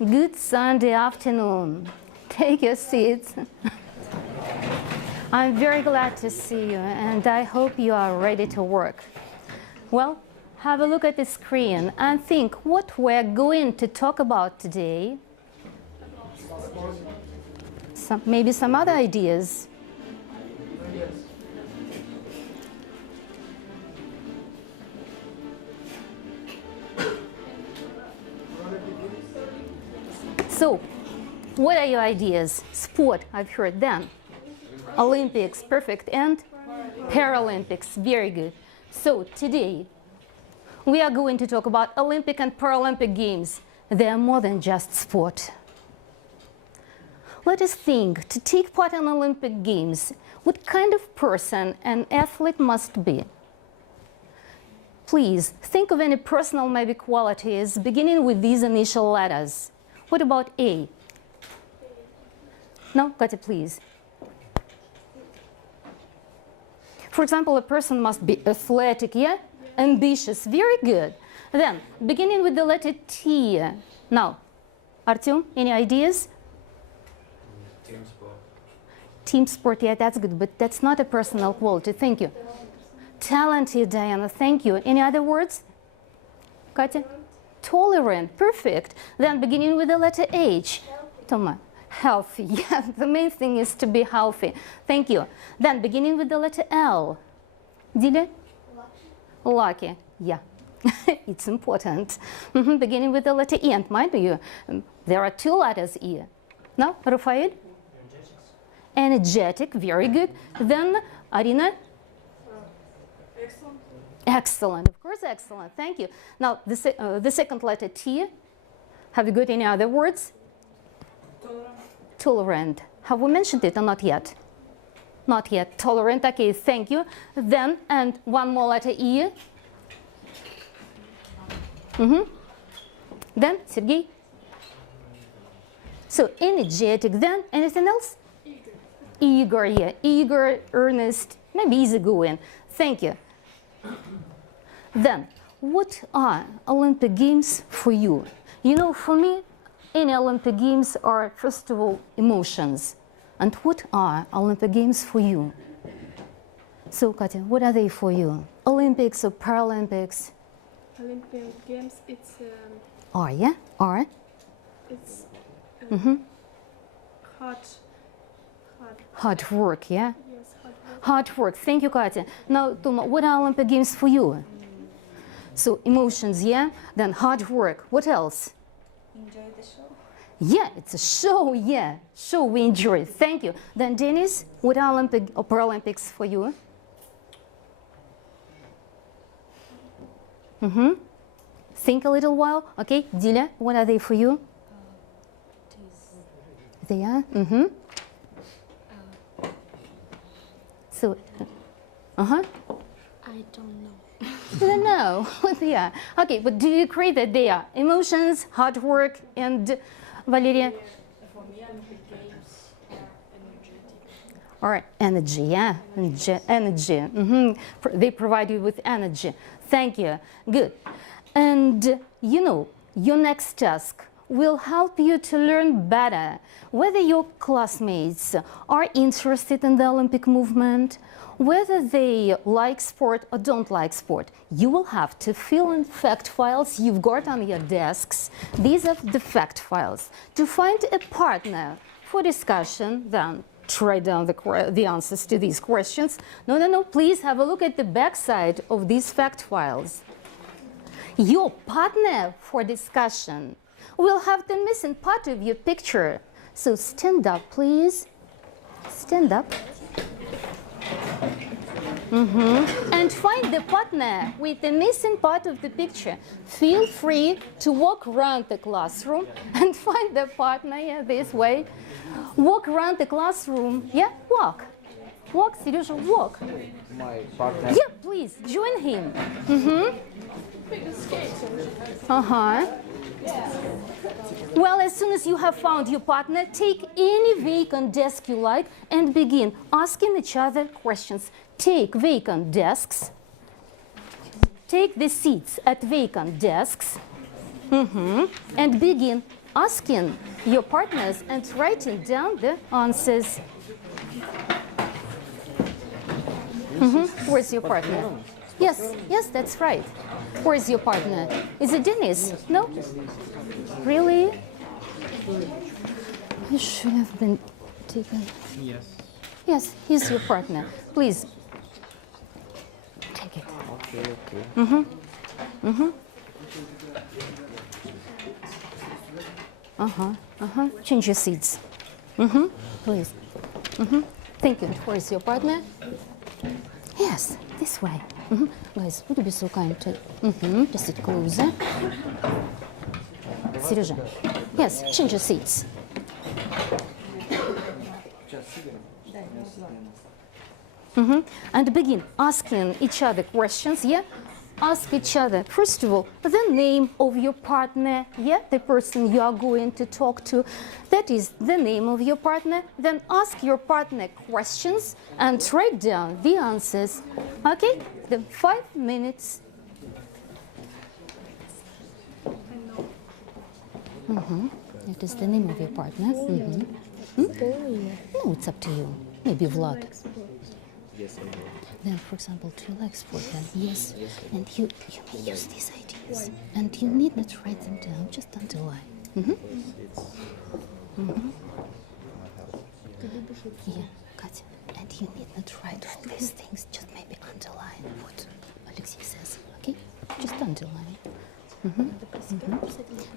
Good Sunday afternoon. Take your seats. I'm very glad to see you, and I hope you are ready to work. Well, have a look at the screen and think what we're going to talk about today. Maybe some other ideas. So, what are your ideas? Sport, I've heard then. Olympics, perfect, and Paralympics, very good. So, today, we are going to talk about Olympic and Paralympic Games. They are more than just sport. Let us think, to take part in Olympic Games, what kind of person an athlete must be? Please, think of any personal maybe qualities beginning with these initial letters. What about A? No, Katya, please. For example, a person must be athletic, yeah? Ambitious, very good. Then, beginning with the letter T. Now, Artyom, any ideas? Team sport. Team sport, yeah, that's good, but that's not a personal quality. Thank you. Talented, Diana, thank you. Any other words? Katya? Tolerant, perfect. Then beginning with the letter H. Toma, healthy, yeah, the main thing is to be healthy. Thank you. Then beginning with the letter L. Dile? Lucky, yeah, it's important. Beginning with the letter E, and mind you, there are two letters E. No, Rafael? Energetic, very good. Then, Arina? Excellent. Excellent, of course, excellent. Thank you. Now, the second letter T. Have you got any other words? Tolerant. Tolerant. Have we mentioned it or not yet? Not yet. Tolerant. Okay, thank you. Then, and one more letter E. Then, Sergey. So, energetic. Then, anything else? Eager. Eager, yeah. Eager, earnest, maybe easygoing. Thank you. Then, what are Olympic Games for you? You know, for me, any Olympic Games are, first of all, emotions. And what are Olympic Games for you? So, Katya, what are they for you? Olympics or Paralympics? Olympic Games, it's Are, yeah? Are? it's Hard work, yeah? yes, hard work. Hard work. Thank you, Katya. Now, Toma, what are Olympic Games for you? So, emotions, yeah? Then hard work. What else? Enjoy the show. Yeah, it's a show, yeah. Show we enjoy. Thank you. Then, Dennis, what are Olympic or Paralympics for you? Think a little while. Okay, Diля, what are they for you? They are? So, I don't know. I don't know what they are. Okay, but do you agree that they are emotions, hard work, and Valeria? For me, Olympic Games are energetic. All right, energy, yeah, energy. They provide you with energy. Thank you. Good. And you know, your next task will help you to learn better whether your classmates are interested in the Olympic movement, whether they like sport or don't like sport. You will have to fill in fact files you've got on your desks. These are the fact files. To find a partner for discussion, then write down the answers to these questions. No, please have a look at the back side of these fact files. Your partner for discussion will have the missing part of your picture. So stand up, please. Stand up. And find the partner with the missing part of the picture. Feel free to walk around the classroom and find the partner, yeah, this way. Walk around the classroom. Yeah, walk. Walk, Serежа, walk. My partner. Yeah, please, join him. Well, as soon as you have found your partner, take any vacant desk you like and begin asking each other questions. Take vacant desks. Take the seats at vacant desks and begin asking your partners and writing down the answers. Where's your partner? Yes, yes, that's right. Where's your partner? Is it Dennis? No? Really? You should have been taken. Yes. Yes, he's your partner. Please, take it. Okay. Change your seats. Please. Thank you. Where's your partner? Yes, this way. Guys, would you be so kind to just sit closer? Serежа. Yes, change your seats. And begin asking each other questions, yeah? Ask each other, first of all, the name of your partner, yeah? The person you are going to talk to. That is the name of your partner. Then ask your partner questions and write down the answers. Okay? Then 5 minutes. It is the name of your partner. No, it's up to you. Maybe Vlad. Yes, I know. Then, for example, 2 legs for them. Yes. And you may use these ideas. And you need not write them down, just underline. Yeah, Katya. And you need not write all these things, just maybe underline what Alexei says. Okay? Just underline.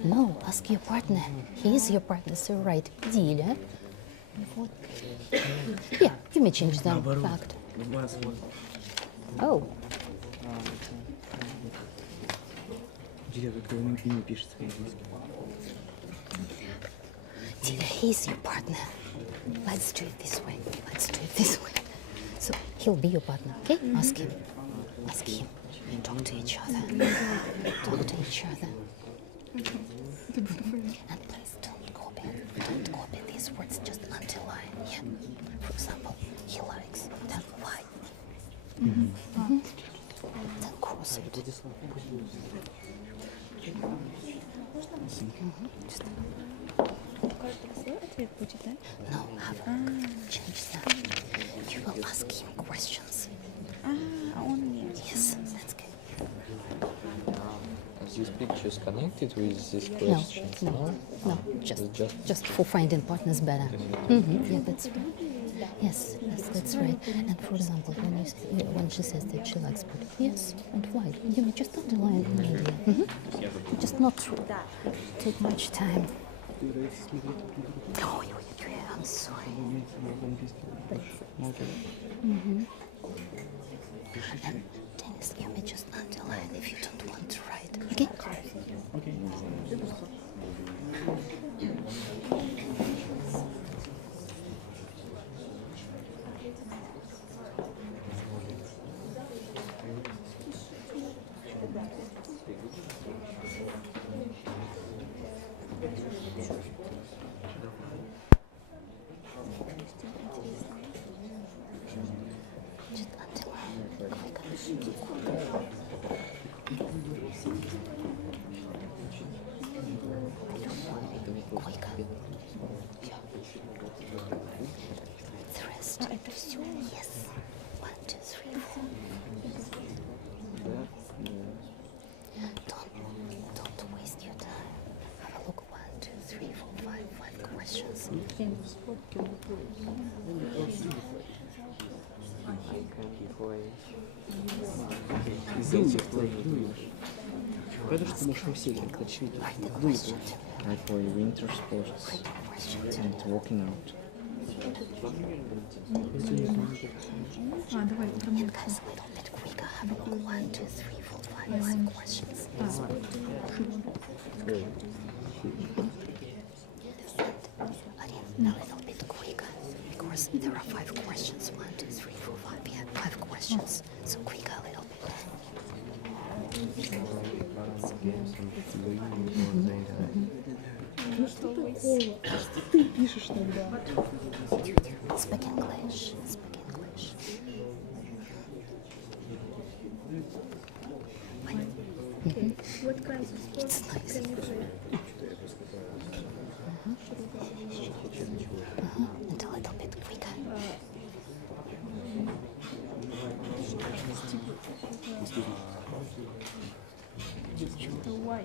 No, ask your partner. He is your partner, so write Диля. Вот. Yeah, you may change them. Fact. Oh. Диля, как-то он не пишется по-английски. Диля, he's your partner. Let's do it this way. Let's do it this way. So he'll be your partner, okay? Ask him. Ask him. Talk to each other. Talk to each other. And please don't copy. Don't copy these words. Just underline. Yeah. For example, he likes. Then why? Then cross it. Just no, have a look. Change that. You will ask him questions. Yes, that's good. This picture is connected with this No, question. no, just for finding partners better. Yeah, that's right. Yes, that's right. And for example, when she says that she likes food, yes, and why? You may just underline an idea. Just not take much time. Oh, I'm sorry. And Dennis, you may just underline if you don't want to write. Okay? Just underline. Койка. The rest. Yes. 1, 2, 3, 4. Don't waste your time. Have a look. 1, 2, 3, 4, 5 questions. Когда что ты можешь во всех точить? Write the question. Like for winter sports Write the question. and walking out. And guys, a little bit quicker. Have a look. 1, 2, 3, 4, 5 questions. And a little bit quicker because there are 5 questions. 1, 2, 3, 4, 5. Yeah, 5 questions. So quicker a little bit. Ты пишешь тогда. Speak English. Speak English. What kinds of sports It's nice. can you play? Что-то why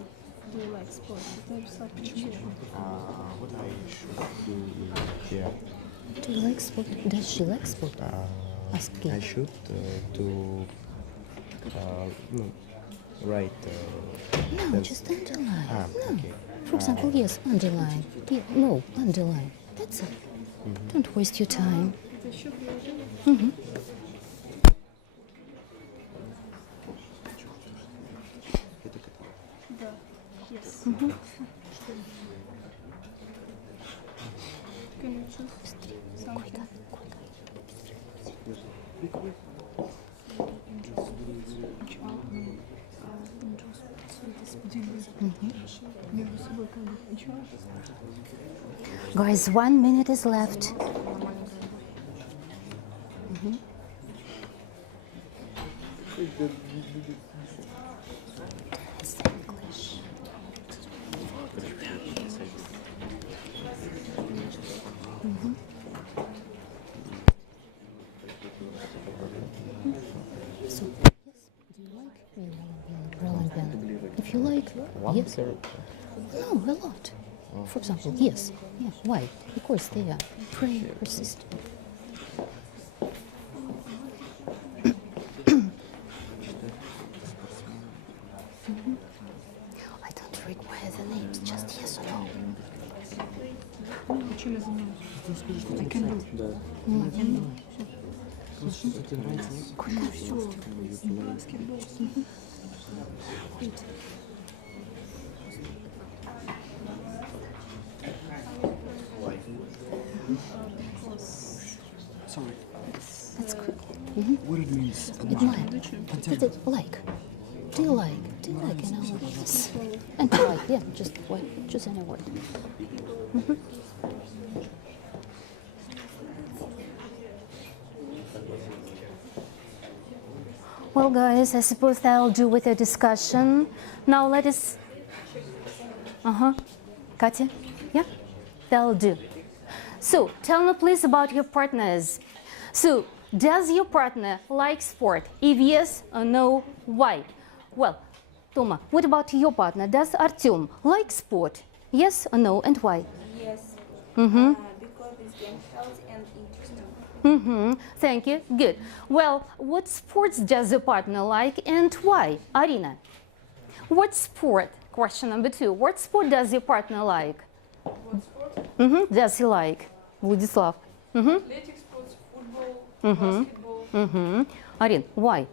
do you like sport? Это написал почему. What I should do here? Do you like sport? Does she like sport? Ask I Kate. should no, write. No, just underline. No. Okay. For example, yes, underline. Yeah, no, underline. That's it. Don't waste your time. Это еще приложение? Да. Yes. Can you choose something? Между собой как бы ничего? Guys, 1 minute is left. That's English. So, yes, do you like rolling pin? If you like, yes. No, a lot. For example, yes. Yeah, why? Because they are very persistent. I don't require the names, just yes or no. Чем я занимаюсь? I can do. Куда все? Баскетбол. Sorry. That's good. What it means? Admire. Is it like? Do you like? Do you like in our office? And like, yeah, just what? Choose any word. Well, guys, I suppose that'll do with the discussion. Now let us. Katya? Yeah? That'll do. So, tell me please about your partners. So, does your partner like sport? If yes or no, why? Well, Toma, what about your partner? Does Artyom like sport? Yes or no, and why? Yes. Because it's game healthy and interesting. Thank you. Good. Well, what sports does your partner like and why? Arina, what sport? Question number 2. What sport does your partner like? What sport? Does he like? Vladislav. Athletic sports, football, basketball. Arin, why?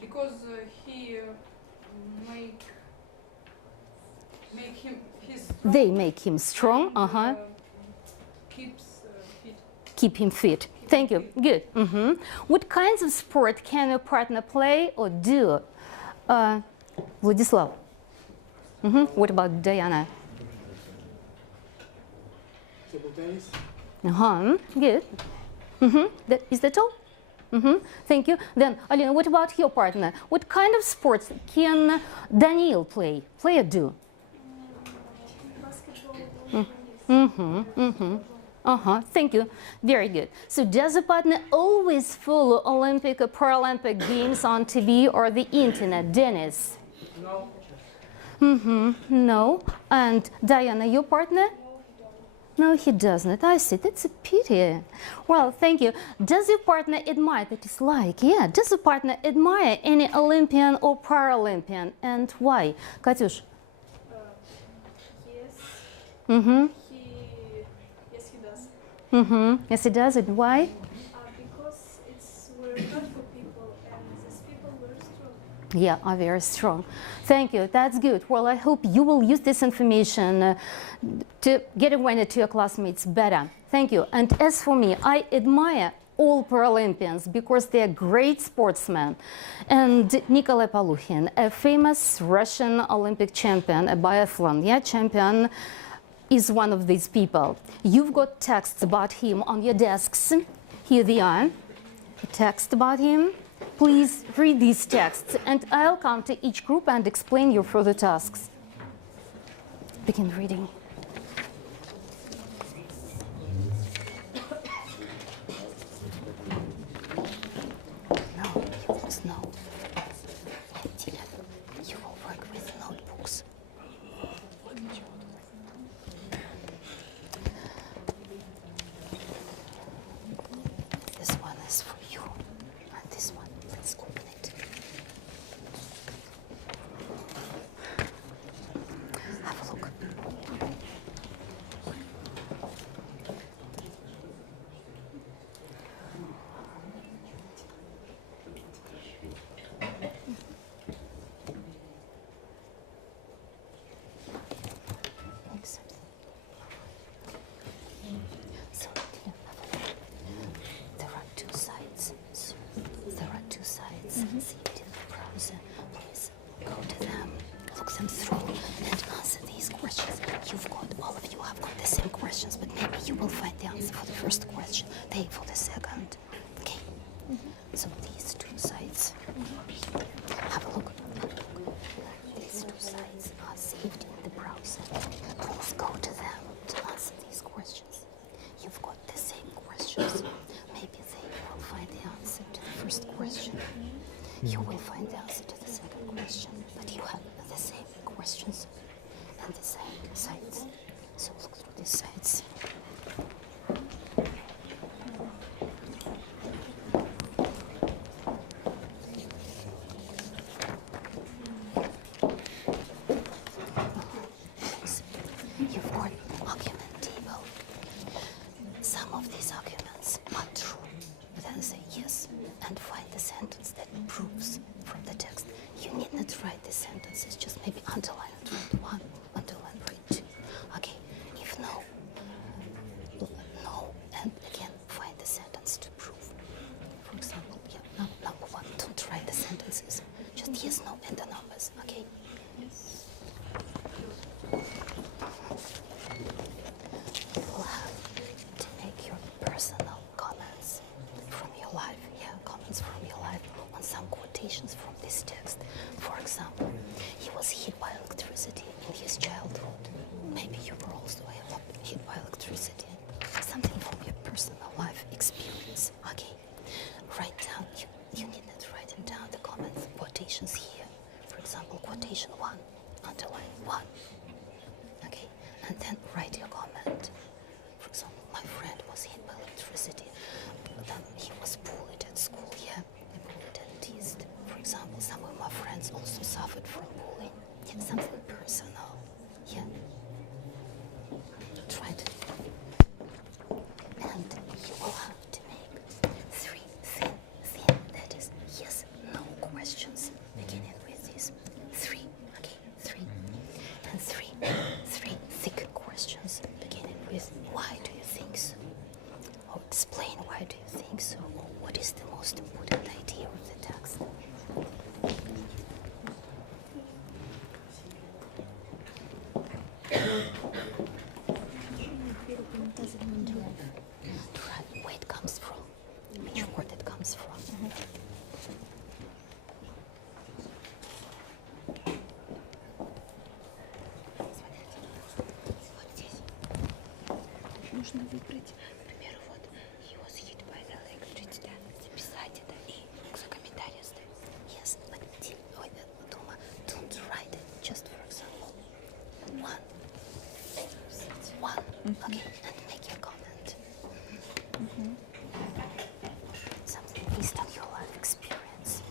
Because he make him his strong, They make him strong. and, keeps fit. Keep him fit. Thank you. Good. What kinds of sport can your partner play or do? Vladislav. What about Diana? Table tennis. Good. Is that all? Thank you. Then, Alina, what about your partner? What kind of sports can Daniil play or do? Basketball. Thank you. Very good. So does a partner always follow Olympic or Paralympic games on TV or the internet, Dennis? No. No. And Diana, your partner? No, he doesn't. I see. That's a pity. Well, thank you. Does your partner admire, that is like, yeah, does your partner admire any Olympian or Paralympian and why? Katyush? Yes. Yes, he does. Yes, he does. And why? Because it's very hard for people, and these people very strong. Yeah, are very strong. Thank you. That's good. Well, I hope you will use this information to get acquainted to your classmates better. Thank you. And as for me, I admire all Paralympians because they are great sportsmen. And Nikolai Palukhin, a famous Russian Olympic champion, a biathlon champion, is one of these people. You've got texts about him on your desks. Here they are. A text about him. Please read these texts, and I'll come to each group and explain your further tasks. Begin reading. no. Dylan, you will work with notebooks. This one is for you, and this one, let's open it. Have a look. Make something. So, here, have a look. There are two sides. So, there are two sides. See it in the browser. Please go to them, look them through, and answer these questions. You've got, all of you have got the same questions, but maybe you will find the answer for the first question, they for the second. Okay? So, these two sides. Have a look. These two sides are saved in the browser. Please go to them to answer these questions. You've got the same questions. Maybe they will find the answer to the first question. You will find the answer to the second question. But you have the same questions and the same sites. So look through these sites. You've got argument table. Some of these arguments are true. Then say yes and find the sentence that proves from the text. You need not write the sentences, just maybe underline and write one, underline, write two. Okay, if no, no, and again find the sentence to prove. For example, yeah, number one, don't write the sentences. Just yes, no, and the numbers, okay? You will have to make your personal comments from your life, comments from your life on some quotations from this text. For example, he was hit by electricity in his childhood. Maybe you were also hit by electricity. Something from your personal life experience, okay? Write down, you need not write down the comments, quotations here. For example, quotation one, underline one. Okay, and then write your comment. For example, my friend was hit by electricity. Then he was bullied at school, bullied and teased. For example, some of my friends also suffered from bullying. Something personal. Try to. And you will have to make three thin, that is yes, no questions, beginning with this. Three, okay, three. And three thick questions, beginning with why do you think so? Or explain why do you think so? Or what is the most important idea of the text? Where it comes from, which word it comes from. Можно выбрать, к примеру, вот he was hit by the electricity, да, записать это и за комментарий оставить. Yes, but Toma, don't write it, just for example. One, okay, and make your comment. Something based on your life experience.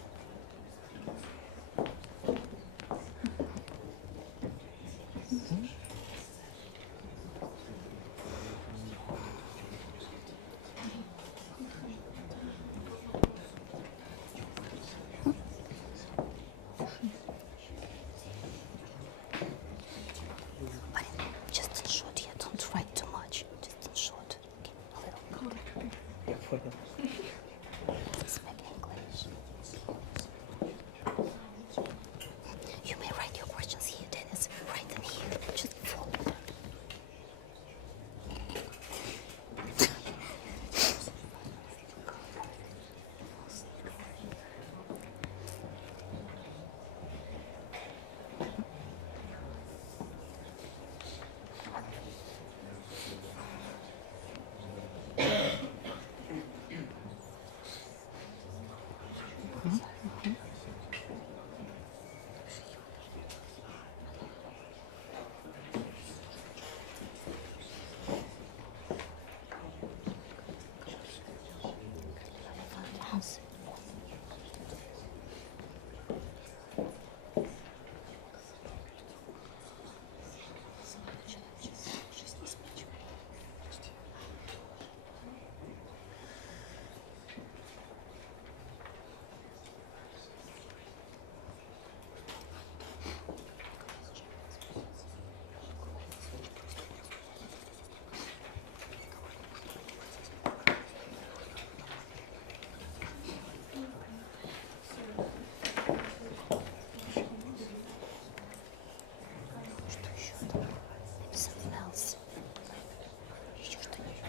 But just in short, don't write too much. Just in short, okay, a little. Я понял. Speak English. You may write your questions here, Dennis. Write them here. Just follow them. France. Something else. Еще что-нибудь.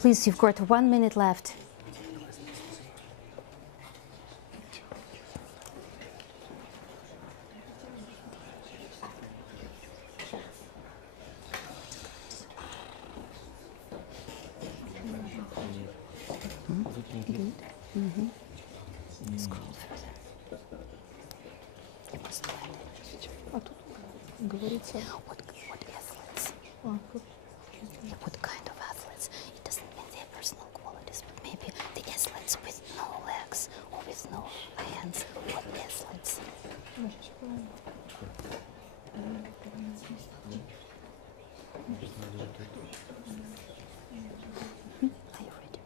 Please, you've got 1 minute left. Scroll further. You must find it. Говорится. What athletes? Yeah, what kind of athletes? It doesn't mean their personal qualities, but maybe the athletes with no legs or with no hands. What athletes? Are you ready?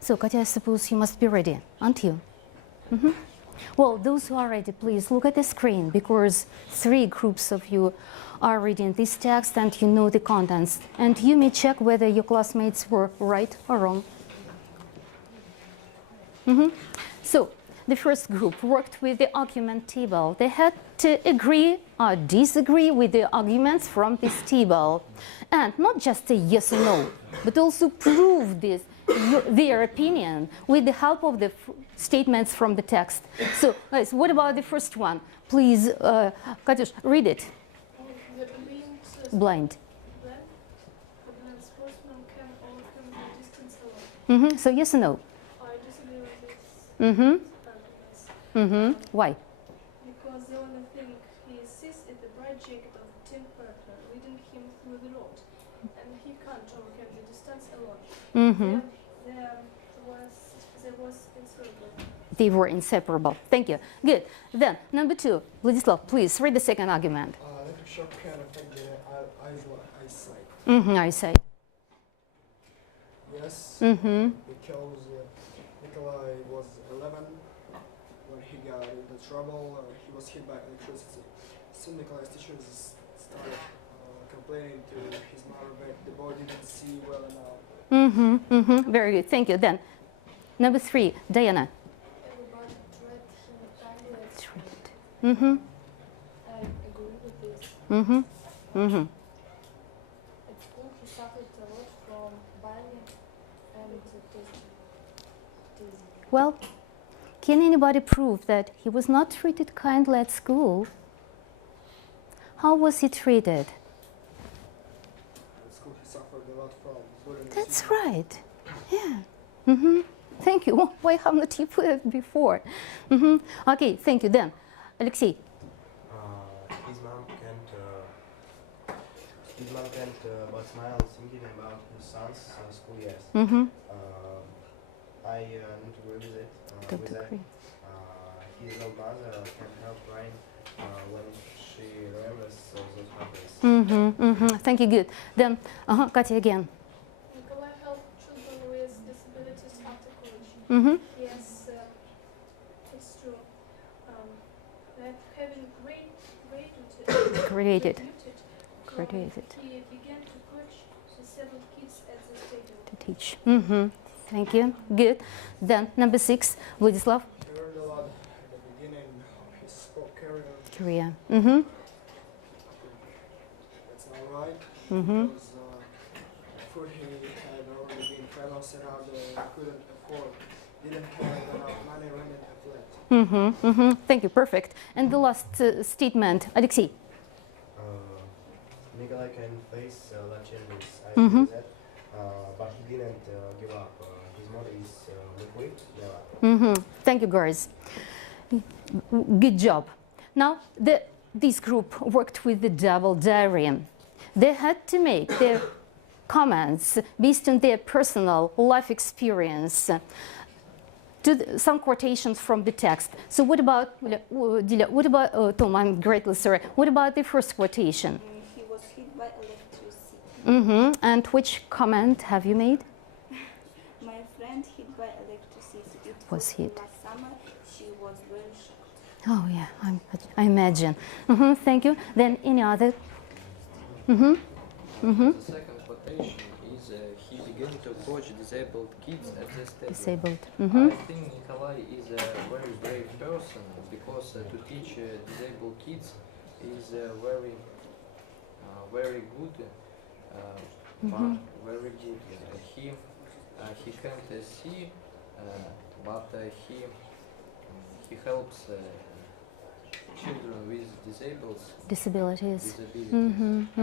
So, Katya, I suppose you must be ready, aren't you? Well, those who are ready, please look at the screen, because 3 groups of you are reading this text and you know the contents. And you may check whether your classmates were right or wrong. So, the first group worked with the argument table. They had to agree or disagree with the arguments from this table. And not just say yes or no, but also prove their opinion with the help of the statements from the text. So, guys, what about the first one? Please, Katyush, read it. The Blind. blind sportsman can overcome the distance alone. So, yes or no? I disagree with this arguments. Why? Because the only thing he sees is the bright jacket of Tim Burton leading him through the road, and he can't overcome the distance alone. There was inseparable. They were inseparable. Thank you. Good. Then, number 2. Vladislav, please read the second argument. Electric shock can affect the eyesight. Eyesight. Yes. Mm-hmm. Because Nikolai was 11 when he got into trouble. He was hit by electricity. Soon Nikolai's teachers started complaining to his mother that the boy didn't see well enough. Very good. Thank you. Then, number 3, Diana. Everybody treat him kindly. Mm-hmm. I agree with this. Mm-hmm. At school, he suffered a lot from bullying and teasing. Well, can anybody prove that he was not treated kindly at school? How was he treated? At school he suffered a lot from bullying. That's right. Yeah. Thank you. Why haven't you put it before? Okay, thank you. Then, Alexei. His mom can't but smile thinking about his son's school years. I need to agree with it. Don't with that. agree. His own mother can't help crying when she remembers those memories. Thank you. Good. Then, Katya again. Nikolai helped children with disabilities after college. Yes, it's true. That having Graduated. He began to coach the 7 kids at the stadium. To teach. Thank you. Good. Then, number 6, Vladislav. He learned a lot at the beginning of his sport career. Korea. That's not right. Because food he had already been famous around, couldn't afford, didn't have enough money running a flat. Thank you. Perfect. And the last statement, Alexei. Nikolai can face large challenges. I agree with that. but he didn't give up. His motto is "We quit, never." Thank you, guys. Good job. Now, this group worked with the double diary. They had to make their comments based on their personal life experience to some quotations from the text. So what about, Diля, what about, Tom, I'm greatly sorry. What about the first quotation? He was hit by electricity. And which comment have you made? My friend hit by electricity. It Was hit. last summer. She was very shocked. Oh yeah, I imagine. Thank you. Then any other? The second quotation is he began to approach disabled kids at this stage. Disabled. I think Nikolai is a very brave person because to teach disabled kids is very good. Very good. He can't see, but he helps children with Disabilities. I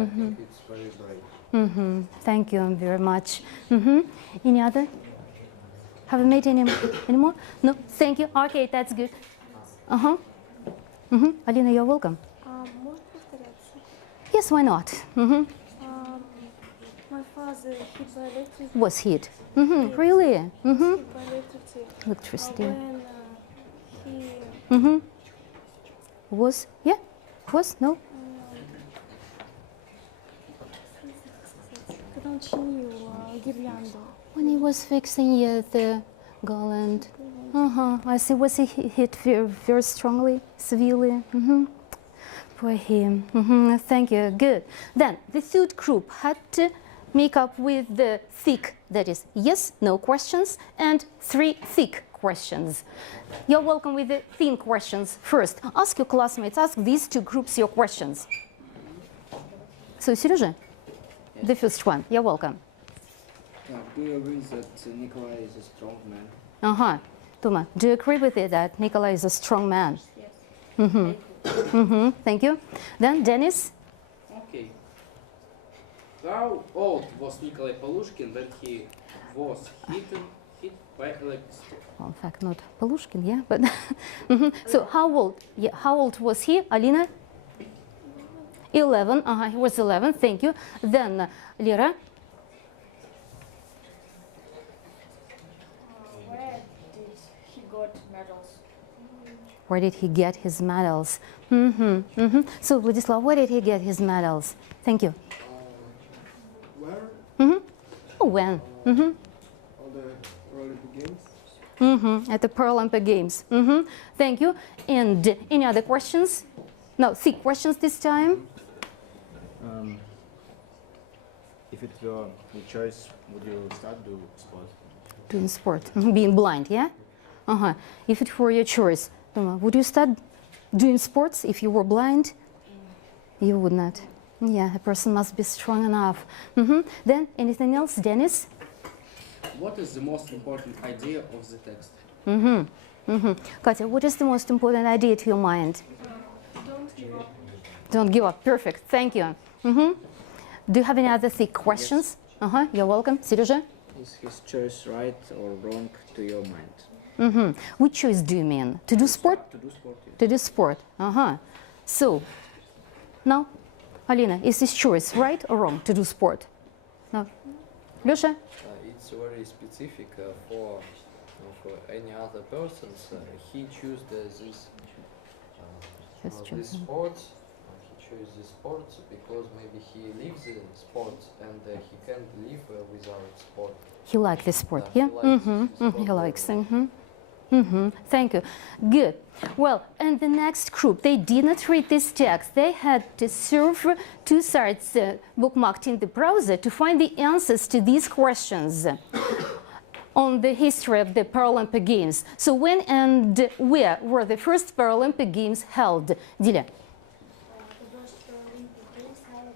think it's very brave. Thank you very much. Any other? Have you made any more? No. Thank you. Okay, that's good. Alina, you're welcome. Может повторяться? Yes, why not? My father hit by electricity. Was hit. Really? Hit by electricity. Electricity. When he Was? Yeah. Was? No. когда он чинил гирлянду. When he was fixing the garland. I see. Was he hit very strongly, severely? Poor him. Thank you. Good. Then the third group had to make up with the thick, that is yes, no questions, and 3 thick questions. You're welcome with the thin questions first. Ask your classmates, ask these 2 groups your questions. So, Serежа, the first one, you're welcome. Do you agree that Nikolai is a strong man? Toma, do you agree with it that Nikolai is a strong man? Yes. Thank you. Then, Dennis? Okay. How old was Nikolai Palushkin when he was hit by electricity? Well, in fact, not Palushkin, yeah, but so how old? Yeah, how old was he, Alina? 11. He was 11. Thank you. Then, Lira? Where did he got medals? Where did he get his medals? So, Vladislav, where did he get his medals? Thank you. Where? Oh, when? All the Olympic Games. At the Paralympic Games. Thank you. And any other questions? No, 3 questions this time. If it were your choice, would you start doing sport? Doing sport. Being blind, yeah? If it were your choice, would you start doing sports if you were blind? You would not. Yeah, a person must be strong enough. Then, anything else, Dennis? What is the most important idea of the text? Katya, what is the most important idea to your mind? Don't give up. Don't give up. Perfect. Thank you. Do you have any other thick questions? You're welcome. Serежа? Is his choice right or wrong to your mind? Which choice do you mean? To do sport? To do sport, yes. To do sport. So, now, Alina, is his choice right or wrong to do sport? No. Lёша? It's very specific for any other persons. He choose this sports. He choose the sports because maybe he lives in sports and he can't live without sport. He likes the sport, He yeah? likes the sport He likes very it. Thank you. Good. Well, and the next group, they did not read this text. They had to surf 2 sites bookmarked in the browser to find the answers to these questions on the history of the Paralympic Games. So when and where were the first Paralympic Games held? Diля? The first Olympic Games held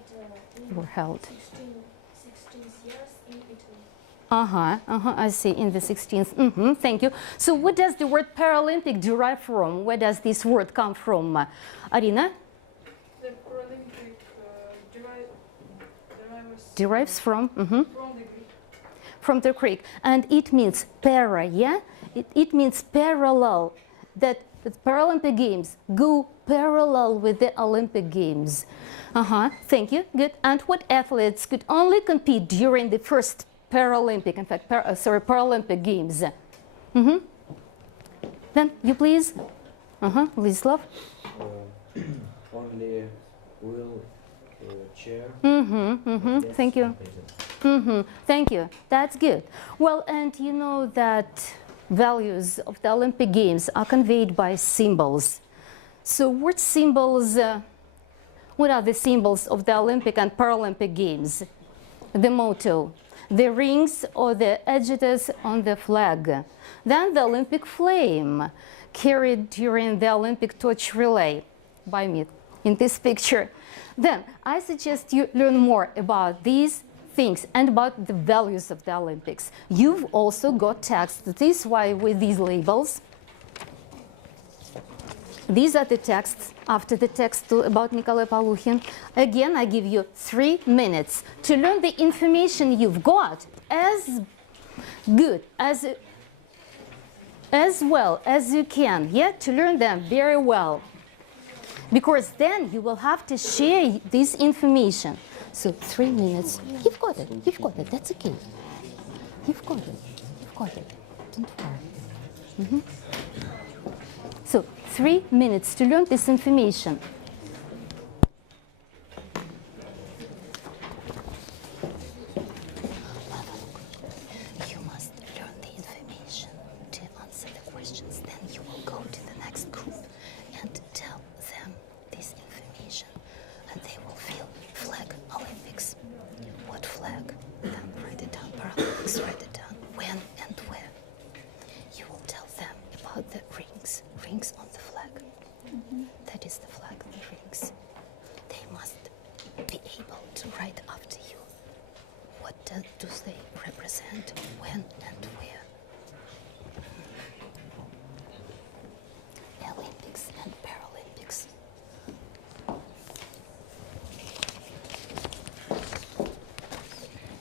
Were held. 16th years in Italy. I see, in the 16th. Thank you. So what does the word Paralympic derive from? Where does this word come from? Arina? The Paralympic derives Derives from? from the Greek. from the Greek, and it means para, yeah? It means parallel, that the Paralympic Games go parallel with the Olympic Games. Thank you, good. And what athletes could only compete during the first Paralympic, in fact, Paralympic Games? Then, you please. Lislav. Only wheelchair. Thank you. Thank you. That's good. Well, and you know that values of the Olympic Games are conveyed by symbols. So what symbols, what are the symbols of the Olympic and Paralympic Games? The motto, the rings or the agitators on the flag. Then the Olympic flame carried during the Olympic torch relay by me in this picture. Then I suggest you learn more about these things and about the values of the Olympics. You've also got text. This is why with these labels. These are the texts after the text about Nikolai Palukhin. Again, I give you 3 minutes to learn the information you've got as good, as well as you can, yeah, to learn them very well. Because then you will have to share this information. So 3 minutes. You've got it. You've got it. That's okay. You've got it. You've got it. Don't worry. So 3 minutes to learn this information. You must learn the information to answer the questions. Then you will go to the next group and tell them this information. And they will feel flag Olympics. What flag? Then write it down. Paralympics, write it down. When and where. You will tell them about the rings. Rings on the flag. That is the flag, the rings. They must be able to write after you. What do they represent? When and where? Olympics and Paralympics.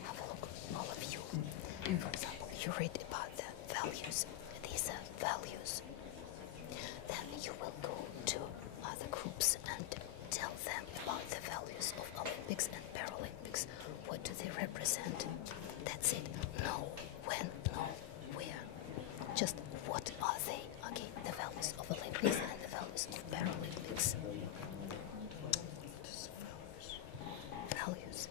Have a look, all of you. For example, you read about the values. These are values. Then you will go to other groups and tell them about the values of Olympics and Paralympics. What do they represent? That's it. No when, no where. Just what are they? Okay, the values of Olympics and the values of Paralympics. Values.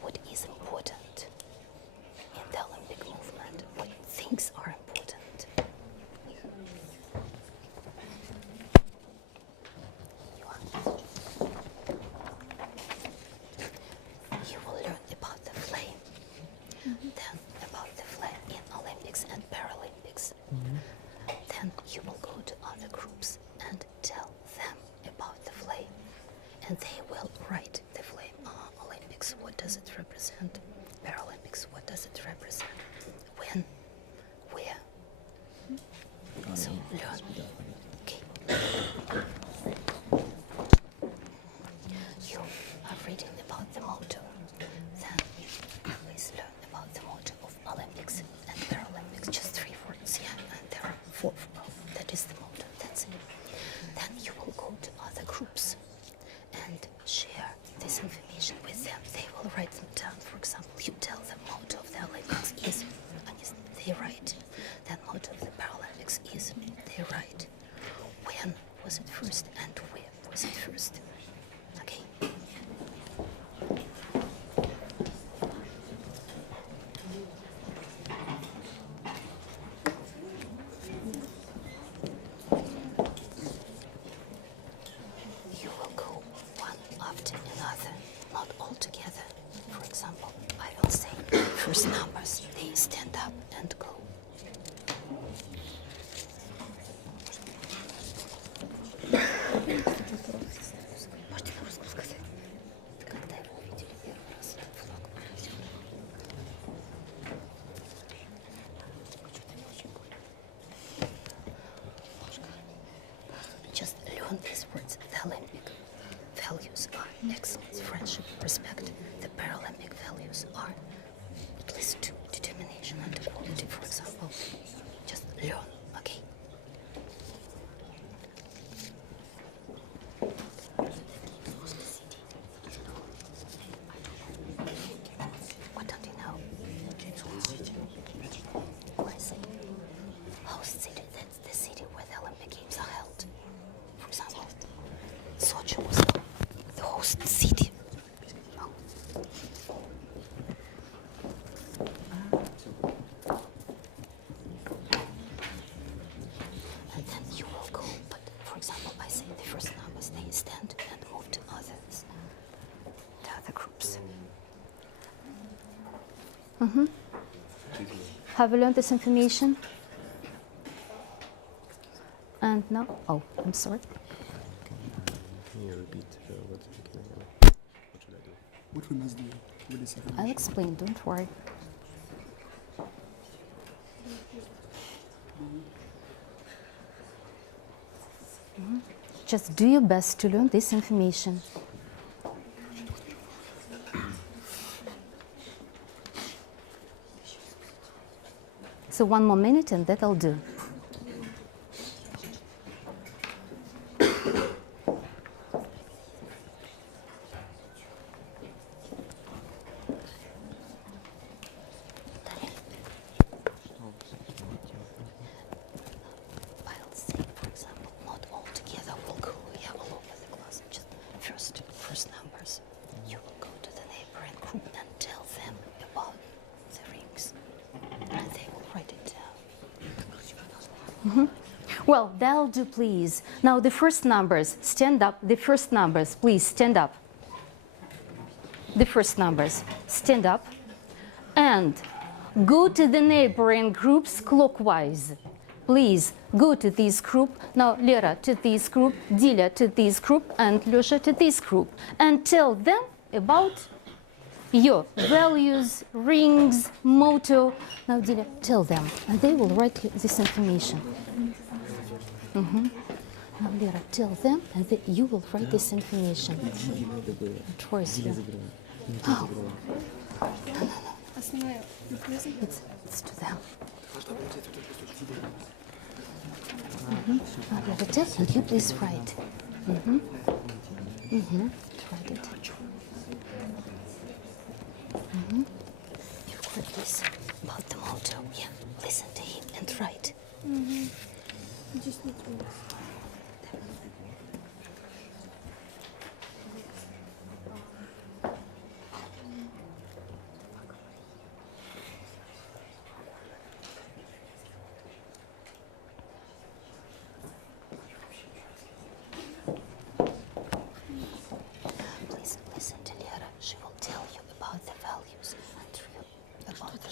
What is important in the Olympic movement? What things are important? You will learn about the flame, then about the flame in Olympics and Paralympics. Then you will go to other groups and tell them about the flame, and they will write the flame. Olympics, what does it represent? Paralympics, what does it represent? When? Where? So learn. Okay. You are reading about the motto. Then please learn about the motto of Olympics and Paralympics. Just 3 words, yeah. And there are 4. That is the motto. That's it. Then you will go to other groups and share this information with them. They will write them down. For example, you tell them motto of the Olympics is, they write. Then motto of the Paralympics is, they write. When was it first and where was it first? Okay. You will go one after another, not all together. For example, I will say first numbers, they stand up and go. Можете на русском сказать? Когда его увидели первый раз, флаг увидел. Just learn these words. The Olympic values are excellence, friendship, respect. The Paralympic values are at least example, just learn, okay? What don't you know? Where is it? Host city, that's the city where the Olympic Games are held. For example, Sochi was the host city. Oh. And then you will go, but for example, I say the first numbers, they stand and move to others, the other groups. Have you learned this information? And now, oh, I'm sorry. Can you repeat what should I do? What we must do with this I'll information? explain, don't worry. Just do your best to learn this information. So 1 more minute and that'll do. I'll say, for example, not all together will go all over the class. Just first numbers. You will go to the neighboring group and tell them about the rings, and they will write it down. Well, that'll do, please. Now the first numbers, stand up. The first numbers, please stand up. The first numbers, stand up. And go to the neighboring groups clockwise. Please go to this group. Now Lera to this group, Dilia to this group, and Lyosha to this group. And tell them about your values, rings, motto. Now Dilia, tell them, and they will write this information. Now Lera, tell them, and you will write this information. Towards you. Oh. No. It's to them. Now Lera, tell, and you please write. Write it. You've got this about the motto. Yeah, listen to him and write. Just need to. Please listen to Lera. She will tell you about the values and about the values.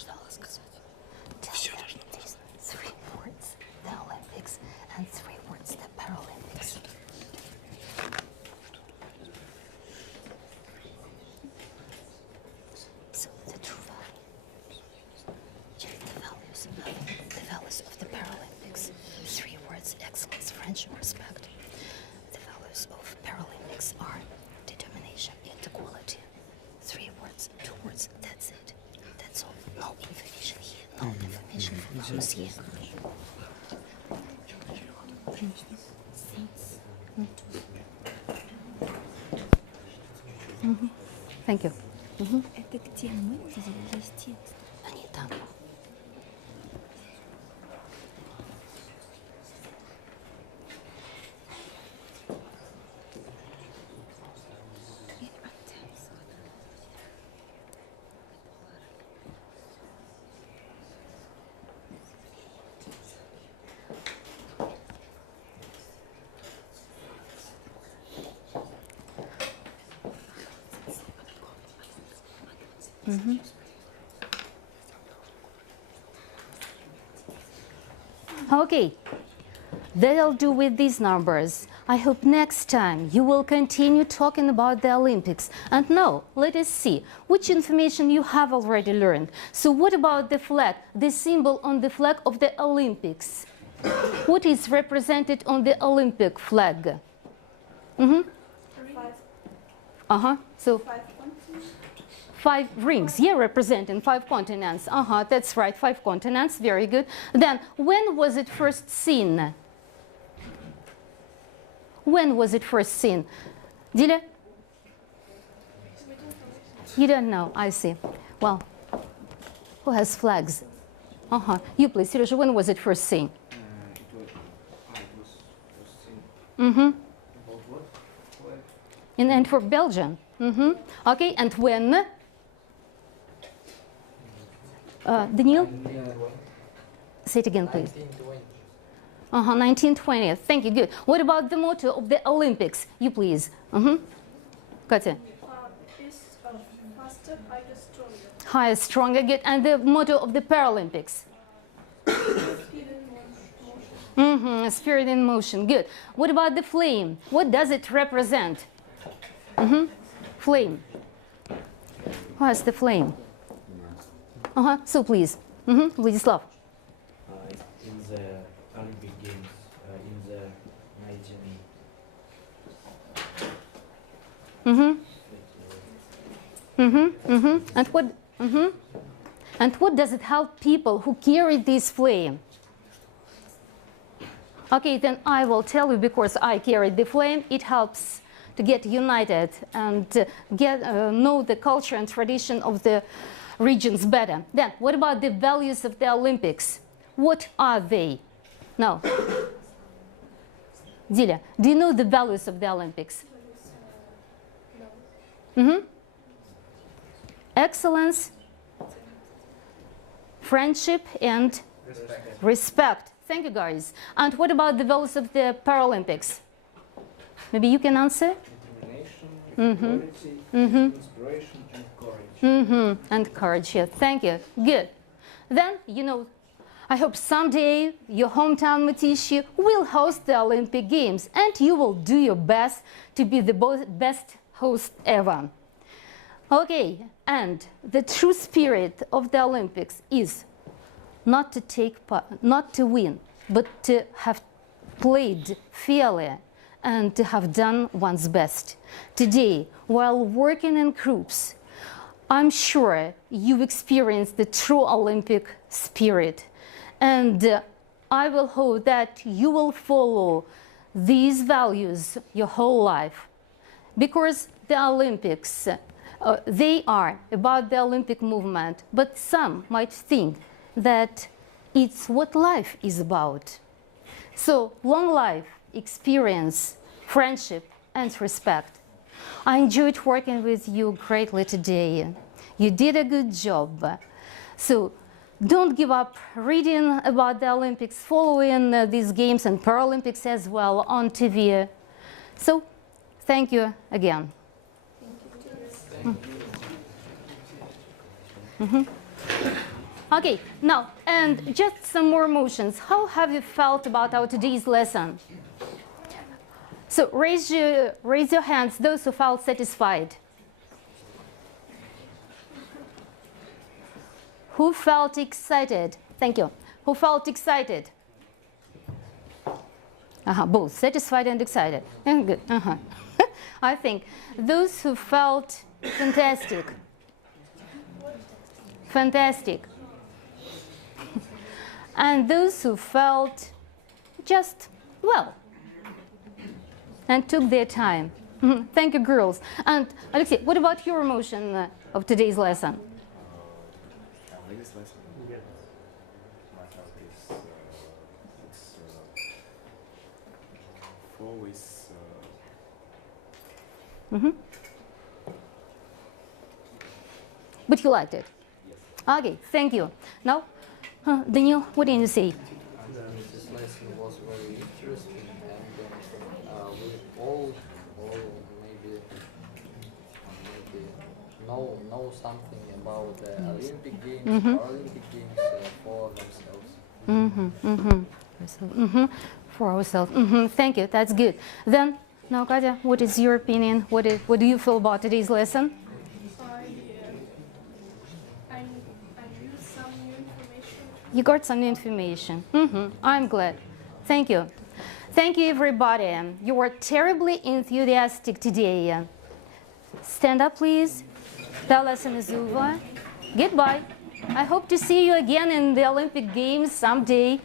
Tell them these 3 words, the Olympics, and 3 words, the Paralympics. So the true values. Check the values of the Paralympics. 3 words: excellence, friendship, respect. The values of Paralympics are determination and equality. 3 words, 2 words, that's it. That's all. No information here, no information from values here. Thank you. Это где мы видели весь текст? Они там. Okay, that'll do with these numbers. I hope next time you will continue talking about the Olympics. And now, let us see which information you have already learned. So what about the flag, the symbol on the flag of the Olympics? What is represented on the Olympic flag? 5. So 5 continents. 5 rings, yeah, representing 5 continents. That's right, 5 continents, very good. Then, when was it first seen? When was it first seen? Diля? You don't know, I see. Well, who has flags? You please, Serежа, when was it first seen? It was seen. Mm-hmm. About what? Flag? In Antwerp, Belgium. Mm-hmm. Okay, and when? Daniel? 1920. Say it again, please. 1920. 1920. Thank you, good. What about the motto of the Olympics? You please. Katya? Is faster, higher, stronger. Higher, stronger, good. And the motto of the Paralympics? Spirit in motion, good. What about the flame? What does it represent? Flame. Who has the flame? So please. Vladislav. In the Olympic Games in the 19... And what does it help people who carry this flame? Okay, then I will tell you, because I carried the flame. It helps to get united and know the culture and tradition of the regions better. Then, what about the values of the Olympics? What are they? Now, Diля, do you know the values of the Olympics? Excellence, friendship, and respect. Thank you, guys. And what about the values of the Paralympics? Maybe you can answer? Determination, equality, inspiration, and courage. And courage, yeah. Thank you. Good. Then, I hope someday your hometown Matishi will host the Olympic Games, and you will do your best to be the best host ever. Okay, and the true spirit of the Olympics is not to take part, not to win, but to have played fairly and to have done one's best. Today, while working in groups, I'm sure you've experienced the true Olympic spirit. And I will hope that you will follow these values your whole life. Because the Olympics, they are about the Olympic movement, but some might think that it's what life is about. So, long life, experience, friendship, and respect. I enjoyed working with you greatly today. You did a good job. So, don't give up reading about the Olympics, following these games and Paralympics as well on TV. So, thank you again. Okay, now, and just some more emotions. How have you felt about our today's lesson? So raise your hands, those who felt satisfied. Who felt excited? Thank you. Who felt excited? Both satisfied and excited. Good. I think those who felt fantastic. Fantastic. And those who felt just well and took their time. Thank you, girls. And Alexei, what about your emotion of today's lesson? I like this lesson. My heart is full with But you liked it? yes. Okay, thank you. Now, Daniel, what did you say? This lesson was very interesting, and we all maybe know something about the Olympic Games, Paralympic Games for themselves. For ourselves. Thank you. That's good. Then, now, Katya, what is your opinion? What do you feel about today's lesson? I knew some new information. You got some new information. I'm glad. Thank you. Thank you, everybody. You were terribly enthusiastic today. Stand up, please. That lesson is over. Goodbye. I hope to see you again in the Olympic Games someday.